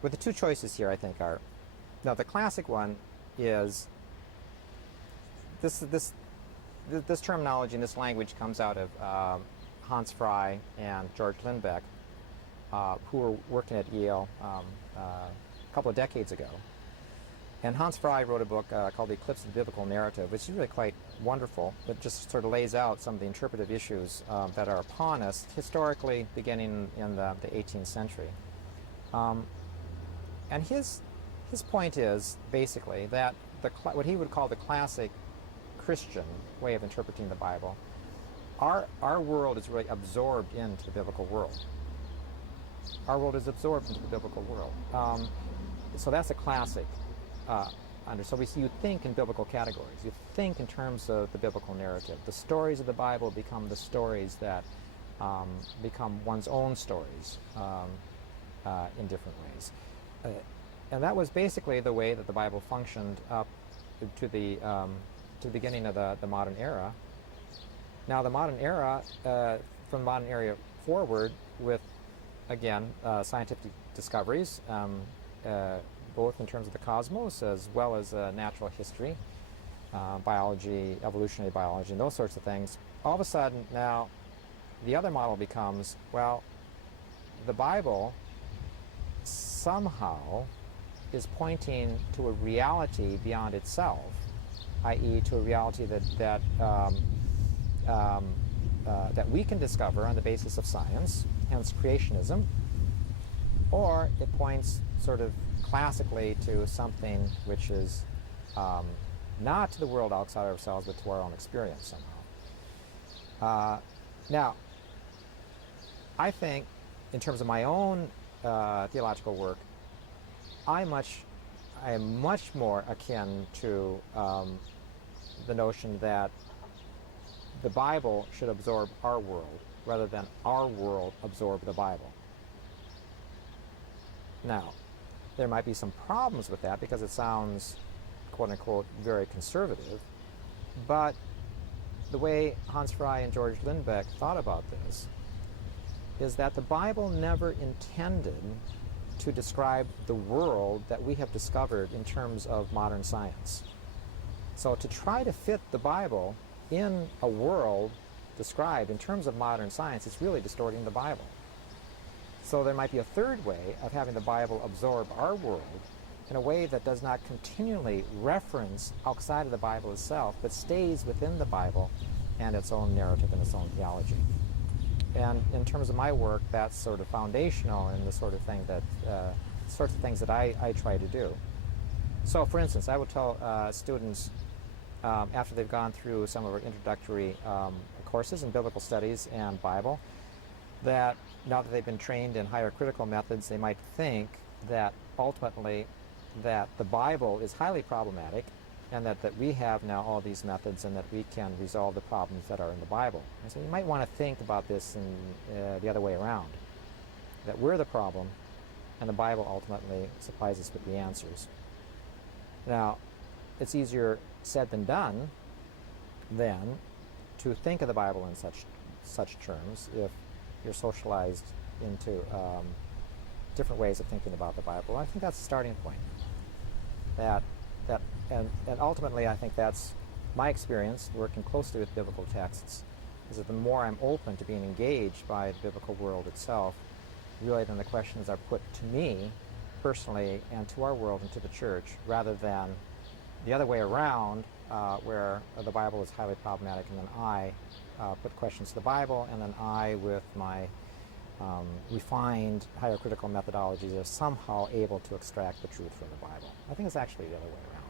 But the two choices here, I think, are, now the classic one is this terminology and this language comes out of Hans Frey and George Lindbeck, who were working at Yale a couple of decades ago. And Hans Frey wrote a book called The Eclipse of the Biblical Narrative, which is really quite wonderful. It just sort of lays out some of the interpretive issues that are upon us historically beginning in the 18th century. And his point is basically that what he would call the classic Christian way of interpreting the Bible, our world is really absorbed into the biblical world. Our world is absorbed into the biblical world. So that's a classic. So you think in biblical categories. You think in terms of the biblical narrative. The stories of the Bible become the stories that become one's own stories in different ways. And that was basically the way that the Bible functioned up to the beginning of the modern era. Now the modern era, from the modern era forward, with again scientific discoveries, both in terms of the cosmos as well as natural history, biology, evolutionary biology, and those sorts of things, all of a sudden now the other model becomes, well, the Bible somehow is pointing to a reality beyond itself, i.e. to a reality that we can discover on the basis of science, hence creationism, or it points sort of classically to something which is not to the world outside ourselves, but to our own experience somehow. Now, I think in terms of my own theological work, I am much more akin to the notion that the Bible should absorb our world rather than our world absorb the Bible. Now, there might be some problems with that because it sounds, quote-unquote, very conservative, but the way Hans Frey and George Lindbeck thought about this is that the Bible never intended to describe the world that we have discovered in terms of modern science. So to try to fit the Bible in a world described in terms of modern science is really distorting the Bible. So there might be a third way of having the Bible absorb our world in a way that does not continually reference outside of the Bible itself, but stays within the Bible and its own narrative and its own theology. And in terms of my work, that's sort of foundational in the sort of thing that sorts of things that I try to do. So, for instance, I would tell students after they've gone through some of our introductory courses in biblical studies and Bible, that now that they've been trained in higher critical methods, they might think that ultimately that the Bible is highly problematic and that we have now all these methods and that we can resolve the problems that are in the Bible. And so you might want to think about this in the other way around, that we're the problem and the Bible ultimately supplies us with the answers. Now, it's easier said than done then to think of the Bible in such terms if you're socialized into different ways of thinking about the Bible. I think that's a starting point. And ultimately, I think that's my experience working closely with biblical texts, is that the more I'm open to being engaged by the biblical world itself, really then the questions are put to me personally and to our world and to the church, rather than the other way around, where the Bible is highly problematic and then I put questions to the Bible and then I, with my refined higher critical methodologies, are somehow able to extract the truth from the Bible. I think it's actually the other way around.